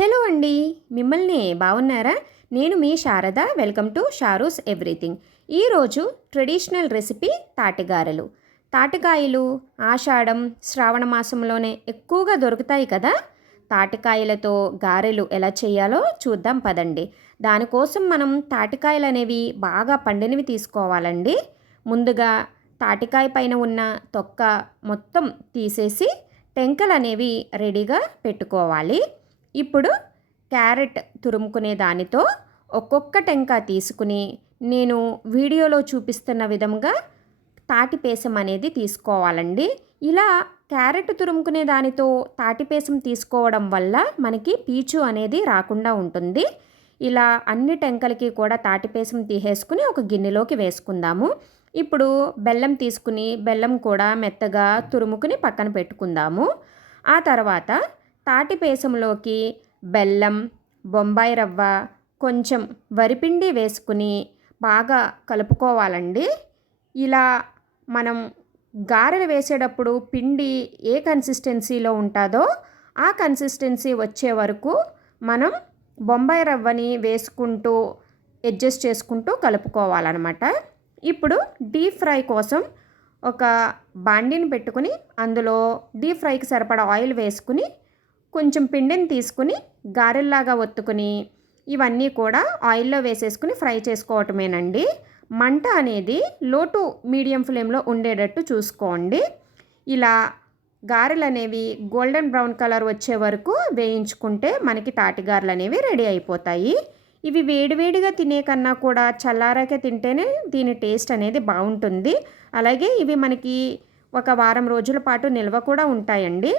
Hello అండి. మిమ్మల్ని బాగున్నారా నేను మీ Sharada. Welcome to Sharu's everything. ఈరోజు ట్రెడిషనల్ రెసిపీ తాటిగారెలు. తాటికాయలు ఆషాఢం శ్రావణ మాసంలోనే ఎక్కువగా దొరుకుతాయి కదా? తాటికాయలతో గారెలు ఎలా చేయాలో చూద్దాం పదండి. దానికోసం మనం తాటికాయలు అనేవి బాగా పండినవి తీసుకోవాలండి. ముందుగా తాటికాయ పైన ఉన్న తొక్క మొత్తం తీసేసి టెంకలు అనేవి రెడీగా పెట్టుకోవాలి. ఇప్పుడు క్యారెట్ తురుముకునే దానితో ఒక్కొక్క టెంక తీసుకుని నేను వీడియోలో చూపిస్తున్న విధంగా తాటిపేసం అనేది తీసుకోవాలండి. ఇలా క్యారెట్ తురుముకునే దానితో తాటిపేసం తీసుకోవడం వల్ల మనకి పీచు అనేది రాకుండా ఉంటుంది. ఇలా అన్ని టెంకలకి కూడా తాటిపేసం తీసేసుకుని ఒక గిన్నెలోకి వేసుకుందాము. ఇప్పుడు బెల్లం తీసుకుని బెల్లం కూడా మెత్తగా తురుముకుని పక్కన పెట్టుకుందాము. ఆ తర్వాత తాటిపేసంలోకి బెల్లం బొంబాయి రవ్వ కొంచెం వరిపిండి వేసుకుని బాగా కలుపుకోవాలండి. ఇలా మనం గారెలు వేసేటప్పుడు పిండి ఏ కన్సిస్టెన్సీలో ఉంటుందో ఆ కన్సిస్టెన్సీ వచ్చే వరకు మనం బొంబాయి రవ్వని వేసుకుంటూ అడ్జస్ట్ చేసుకుంటూ కలుపుకోవాలన్నమాట. ఇప్పుడు డీప్ ఫ్రై కోసం ఒక బాండిని పెట్టుకుని అందులో డీప్ ఫ్రైకి సరిపడా ఆయిల్ వేసుకుని కొంచెం పిండిని తీసుకుని గారెల్లాగా ఒత్తుకుని ఇవన్నీ కూడా ఆయిల్లో వేసేసుకుని ఫ్రై చేసుకోవటమేనండి. మంట అనేది లో టు మీడియం ఫ్లేమ్లో ఉండేటట్టు చూసుకోండి. ఇలా గారెలు అనేవి గోల్డెన్ బ్రౌన్ కలర్ వచ్చే వరకు వేయించుకుంటే మనకి తాటిగారెలు అనేవి రెడీ అయిపోతాయి. ఇవి వేడివేడిగా తినే కన్నా కూడా చల్లారాక తింటేనే దీని టేస్ట్ అనేది బాగుంటుంది. అలాగే ఇవి మనకి ఒక వారం రోజుల పాటు నిల్వ కూడా ఉంటాయండి.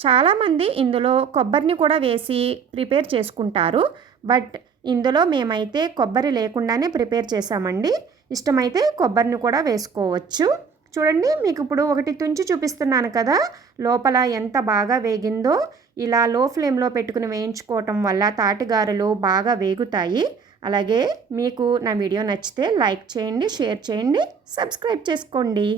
చాలామంది ఇందులో కొబ్బరిని కూడా వేసి ప్రిపేర్ చేసుకుంటారు. బట్ ఇందులో మేమైతే కొబ్బరి లేకుండానే ప్రిపేర్ చేసామండి ఇష్టమైతే కొబ్బరిని కూడా వేసుకోవచ్చు. చూడండి మీకు ఇప్పుడు ఒకటి తుంచి చూపిస్తున్నాను కదా. లోపల ఎంత బాగా వేగిందో ఇలా లో ఫ్లేమ్లో పెట్టుకుని వేయించుకోవటం వల్ల తాటిగారెలు బాగా వేగుతాయి. అలాగే మీకు నా వీడియో నచ్చితే లైక్ చేయండి షేర్ చేయండి సబ్స్క్రైబ్ చేసుకోండి.